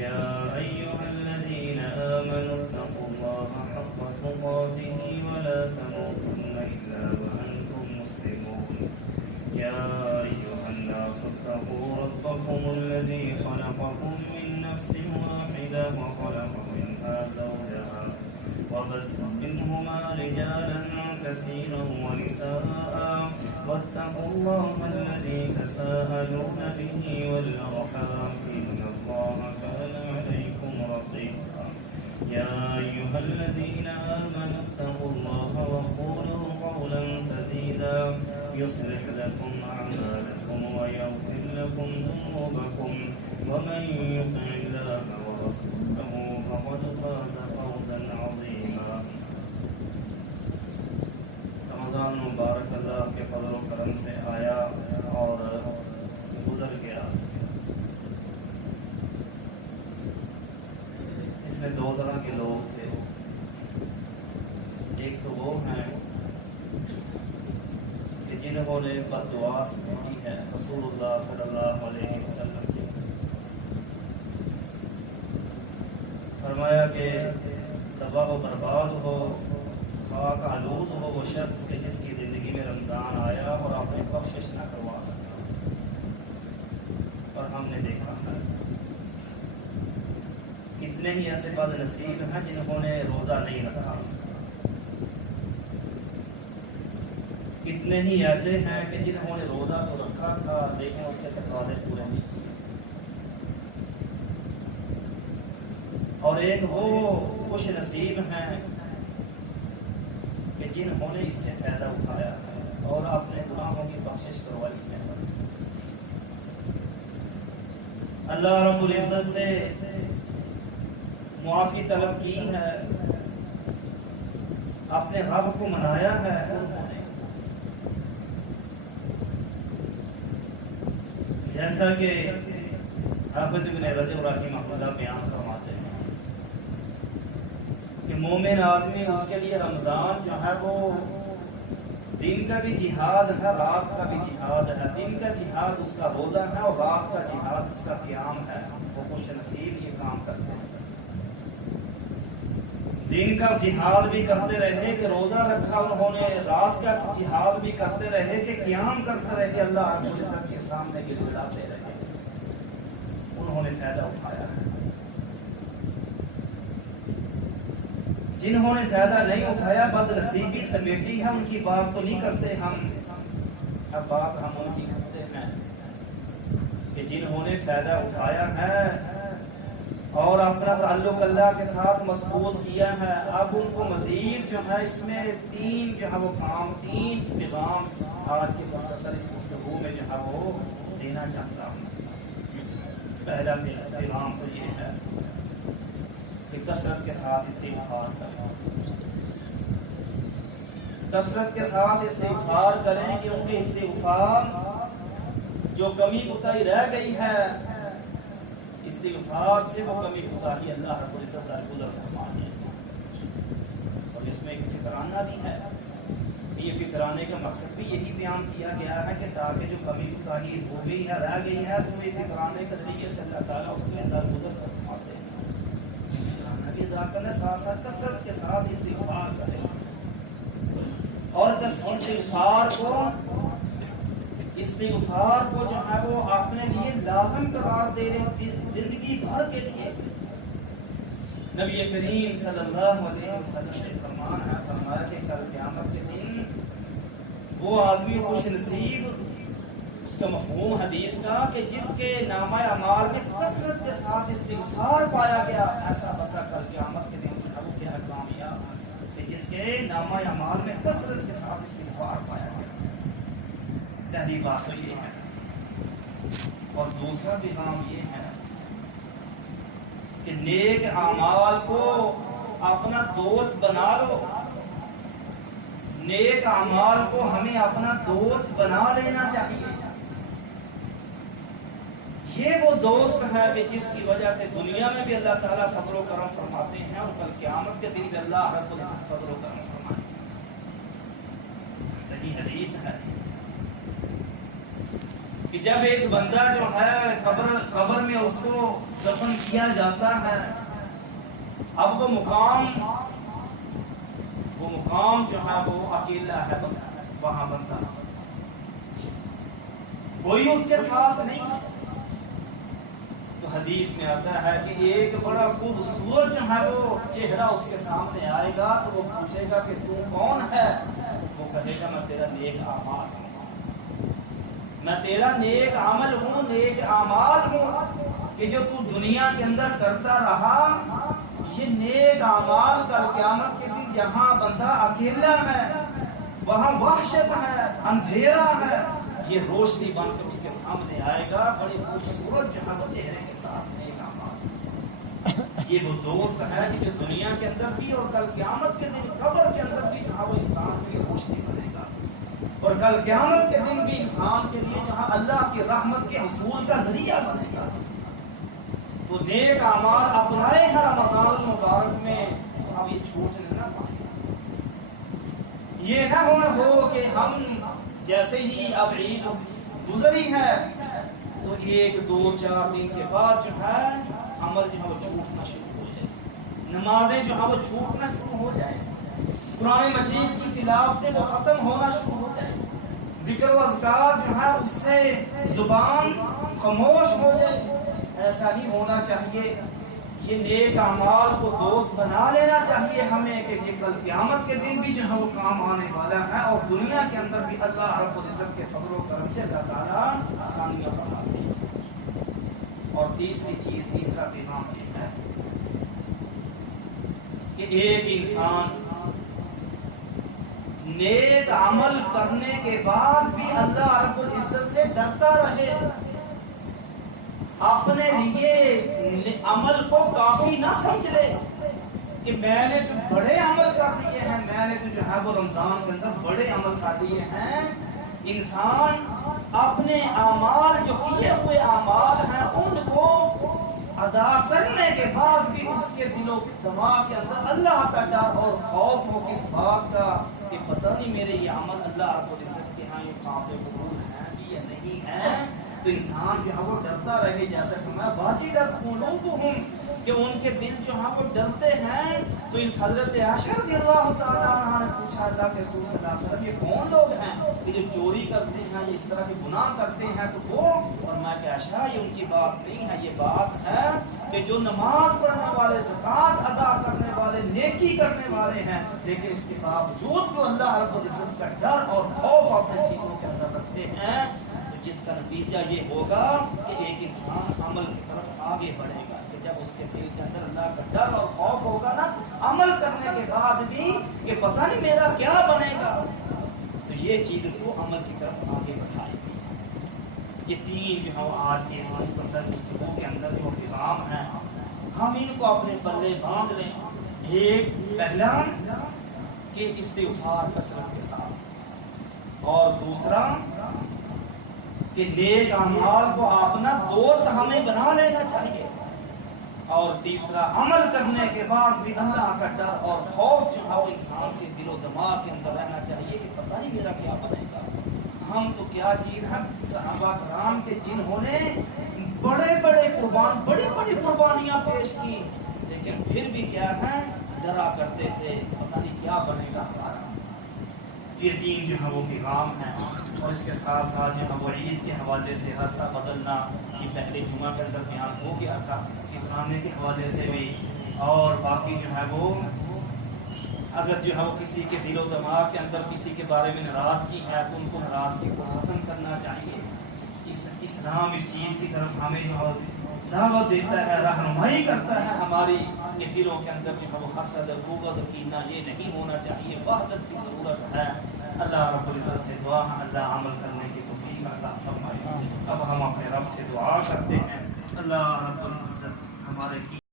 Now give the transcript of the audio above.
يا أيها الذين آمنوا اتقوا الله حق تقاته ولا تموتن إلا وأنتم مسلمون يا أيها الناس اتقوا ربكم الذي خلقكم من نفس واحدة وخلق منها زوجها وبث منهما رجالا كثيرا ونساء واتقوا الله الذي تساءلون به والأرحام إن الله كان عليكم رقيبا يا أيها الذين آمنوا اتقوا الله وقولوا قولا سديدا يصلح لكم أعمالكم ويغفر لكم ذنوبكم ومن يطع الله ورسوله فقد فاز فوزا عظيما رمضان مبارک اللہ کے فضل و کرم سے آیا اور گزر گیا. اس میں دو طرح کے لوگ تھے. ایک تو وہ ہیں کہ جنہوں نے بد دعا سمجھی ہے رسول اللہ صلی اللہ علیہ وسلم کی. فرمایا کہ تباہ و برباد ہو، خاک آلود ہو وہ شخص کہ جس کی زندگی میں رمضان آیا اور آپ نے بخشش نہ کروا سکا. اور ہم نے دیکھا ہے اتنے ہی ایسے بد نصیب ہیں جنہوں نے روزہ نہیں رکھا. اتنے ہی ایسے ہیں کہ جنہوں نے روزہ تو رکھا تھا لیکن اس کے تقاضے پورے نہیں کیے. اور ایک وہ خوش نصیب ہیں کہ جنہوں نے اس سے فائدہ اٹھایا ہے اور اپنے گناہوں کی بخشش کروائی ہے. اللہ رب العزت سے معافی طلب کی ہے، اپنے رب کو منایا ہے. جیسا کہ حافظ ابن رجب رحمہ اللہ بیان فرماتے ہیں کہ مومن آدمی اس کے لیے رمضان جو ہے وہ دن کا بھی جہاد ہے، رات کا بھی جہاد ہے. دن کا جہاد اس کا روزہ ہے اور رات کا جہاد اس کا قیام ہے. وہ خوش نصیب یہ کام کرتے ہیں. دن کا جہاد بھی کرتے رہے کہ روزہ رکھا انہوں نے، رات کا جہاد بھی کرتے رہے کہ قیام کرتے رہے، اللہ رب العزت کے سامنے گڑگڑاتے رہے. انہوں نے فائدہ اٹھایا ہے. جنہوں نے فائدہ نہیں اٹھایا بد نصیبی سمیٹی ہے، ان کی بات تو نہیں کرتے ہم. اب بات ہم ان کی کرتے ہیں کہ جنہوں نے فائدہ اٹھایا ہے اور اپنا تعلق اللہ کے ساتھ مضبوط کیا ہے. اب ان کو مزید جو ہے اس میں تین جو ہے وہ کام، تین پیغام آج کے مختصر اس گفتگو میں جو ہے وہ دینا چاہتا ہوں. پہلا پیغام تو یہ ہے کہ کثرت کے ساتھ استغفار کریں. کثرت کے ساتھ استغفار کریں کیونکہ استغفار جو کمی کوتاہی رہ گئی ہے، استغفار سے وہ کمی کوتاہی اللہ رب العزت درگزر فرمائے. اور اس میں ایک فطرانہ بھی ہے. یہ فطرانے کا مقصد بھی یہی بیان کیا گیا ہے کہ تاکہ جو کمی کوتاہی ہو گئی ہے، رہ گئی ہے، تو یہ فطرانے کے ذریعے سے اللہ تعالیٰ اس کو درگزر فرماتے ہیں. فطرانہ بھی ادا کرنے ساتھ ساتھ کثرت کے ساتھ استغفار کریں. اور استغفار کو جو ہے وہ اپنے لیے لازم قرار دے زندگی بھر کے لیے. نبی کریم صلی اللہ علیہ وسلم نے فرمایا کہ کل قیامت کے دن وہ آدمی خوش نصیب، اس کا مفہوم حدیث کا کہ جس کے نامہ اعمال میں کثرت کے ساتھ استغفار پایا گیا، ایسا بتا کل قیامت کے دن جو ہے وہ کیا کامیاب کہ جس کے نامہ اعمال میں کثرت کے ساتھ استغفار پایا گیا. پہلی بات تو یہ ہے. اور دوسرا پیغام یہ ہے کہ نیک اعمال کو اپنا دوست بنا لو. نیک اعمال کو ہمیں اپنا دوست بنا لینا چاہیے. یہ وہ دوست ہے کہ جس کی وجہ سے دنیا میں بھی اللہ تعالیٰ فضل و کرم فرماتے ہیں اور کل قیامت کے دن بھی اللہ رب العزت فضل و کرم فرمائے. صحیح حدیث ہے کہ جب ایک بندہ جو ہے قبر میں اس کو دفن کیا جاتا ہے، اب وہ مقام جو ہے وہ اکیلا ہے، وہاں بندہ کوئی اس کے ساتھ نہیں ہے۔ تو حدیث میں آتا ہے کہ ایک بڑا خوبصورت جو ہے وہ چہرہ اس کے سامنے آئے گا، تو وہ پوچھے گا کہ تو کون ہے؟ وہ کہے گا میں تیرا نیک اعمال ہوں، میں تیرا نیک عمل ہوں، نیک اعمال ہوں، کہ جو تو دنیا کے اندر کرتا رہا، یہ نیک اعمال کل قیامت کے دن جہاں بندہ اکیلا ہے، وہاں وحشت ہے، اندھیرا ہے، یہ روشنی بن کر اس کے سامنے آئے گا، بڑی خوبصورت جو ہے وہ چہرے کے ساتھ نیک اعمال۔ یہ وہ دوست ہے کہ جو دنیا کے اندر بھی اور کل قیامت کے دن قبر کے اندر بھی جو ہے وہ انسان کی روشنی بنے گا، اور کل قیامت کے دن بھی انسان کے لیے جو ہے اللہ کی رحمت کے حصول کا ذریعہ بنے گا۔ تو نیک اعمال اپنائے ہیں رمضان المبارک میں، تو اب یہ چھوٹنے نہ پائیں، یہ نہ ہونا ہو کہ ہم جیسے ہی اب عید گزری ہے تو 1 2 4 دن کے بعد جو ہے عمل جو ہے وہ چھوٹنا شروع ہو جائے، نمازیں جو ہے وہ چھوٹنا شروع ہو جائے، قرآن مجید کی تلاوتیں وہ ختم ہونا شروع ہو جائے، ذکر و اذکار جو ہے اس سے زبان خاموش ہو جائے۔ ایسا نہیں ہونا چاہیے، یہ نیک اعمال کو دوست بنا لینا چاہیے ہمیں کہ یہ کل قیامت کے دن بھی جو ہے وہ کام آنے والا ہے، اور دنیا کے اندر بھی اللہ رب العزت کے فضل و کرم سے اللہ تعالیٰ آسانیاں فرماتے ہیں۔ اور تیسرا پیغام یہ ہے کہ ایک انسان نیک عمل کرنے کے بعد بھی اللہ رب العزت سے ڈرتا رہے، اپنے لیے عمل کو کافی نہ سمجھ لے کہ میں نے تو بڑے عمل کر لیے ہیں، میں نے تو جو ہے وہ رمضان کے اندر بڑے عمل کر لیے ہیں۔ انسان اپنے اعمال جو کیے ہوئے اعمال ہیں ان کو ادا کرنے کے بعد بھی اس کے دل و دماغ کے اندر اللہ کا ڈر اور خوف ہو کس بات کا کہ پتہ نہیں میرے یہ عمل اللہ رب العزت کے ہاں یہ قابل قبول ہیں کہ یا نہیں ہیں۔ تو انسان جو ہے وہ ڈرتا رہے، جیسا کہ میں واجبت قلوبہم کہ ان کے دل جو ہے وہ ڈرتے ہیں۔ تو اس حضرت عائشہ رضی اللہ تعالیٰ عنہ نے پوچھا اللہ کے رسول صلی اللہ علیہ وسلم یہ کون لوگ ہیں کہ جو چوری کرتے ہیں، یہ اس طرح کے گناہ کرتے ہیں؟ تو وہ فرمایا کہ عائشہ یہ ان کی بات نہیں ہے، یہ بات ہے کہ جو نماز پڑھنے والے، زکوٰۃ ادا کرنے والے، نیکی کرنے والے ہیں، لیکن اس کے باوجود وہ اللہ رب العزت کا ڈر اور خوف اپنے سینوں کے اندر رکھتے ہیں، جس کا نتیجہ یہ ہوگا کہ ایک انسان عمل کی طرف آگے بڑھے گا کہ جب اس کے دل کے اندر اللہ کا ڈر اور خوف ہوگا نا عمل کرنے کے بعد بھی کہ پتہ نہیں میرا کیا بنے گا، تو یہ چیز اس کو عمل کی طرف آگے بڑھائے گی۔ یہ 3 جو ہے وہ آج کی اس مختصر گفتگو کے اندر جو پیغام ہیں ہم ان کو اپنے پلے باندھ لیں۔ ایک پہلا کہ استغفار کثرت کے ساتھ، اور دوسرا کہ نیک اعمال کو اپنا دوست ہمیں بنا لینا چاہیے، اور تیسرا عمل کرنے کے بعد بھی اللہ کا ڈر اور خوف جو ہے وہ انسان کے دل و دماغ کے اندر رہنا چاہیے کہ پتہ نہیں میرا کیا بنے گا۔ ہم تو کیا چیز ہیں، صحابہ کرام کے جنہوں نے بڑی بڑی قربانیاں پیش کی، لیکن پھر بھی کیا ہے ڈرا کرتے تھے پتہ نہیں کیا بنے گا ہمارا۔ یہ 3 جو ہے وہ پیغام ہیں، اور اس کے ساتھ ساتھ جو ہے وہ عید کے حوالے سے راستہ بدلنا یہ پہلے جمعہ کے اندر بیان ہو گیا تھا، فطرانے کے حوالے سے بھی، اور باقی جو ہے وہ اگر جو ہے وہ کسی کے دل و دماغ کے اندر کسی کے بارے میں ناراضگی ہے تو ان کو ناراضگی کو ختم کرنا چاہیے۔ اسلام اس چیز کی طرف ہمیں جو ہے دعوت دیتا ہے، رہنمائی کرتا ہے ہماری کہ دلوں کے اندر جو ہے وہ حسد، بغض، کینہ یہ نہیں ہونا چاہیے، وحدت کی ضرورت ہے۔ اللہ رب العزت سے دعا ہے اللہ عمل کرنے کی توفیق عطا فرمائے۔ اب ہم اپنے رب سے دعا کرتے ہیں، اللہ رب العزت ہمارے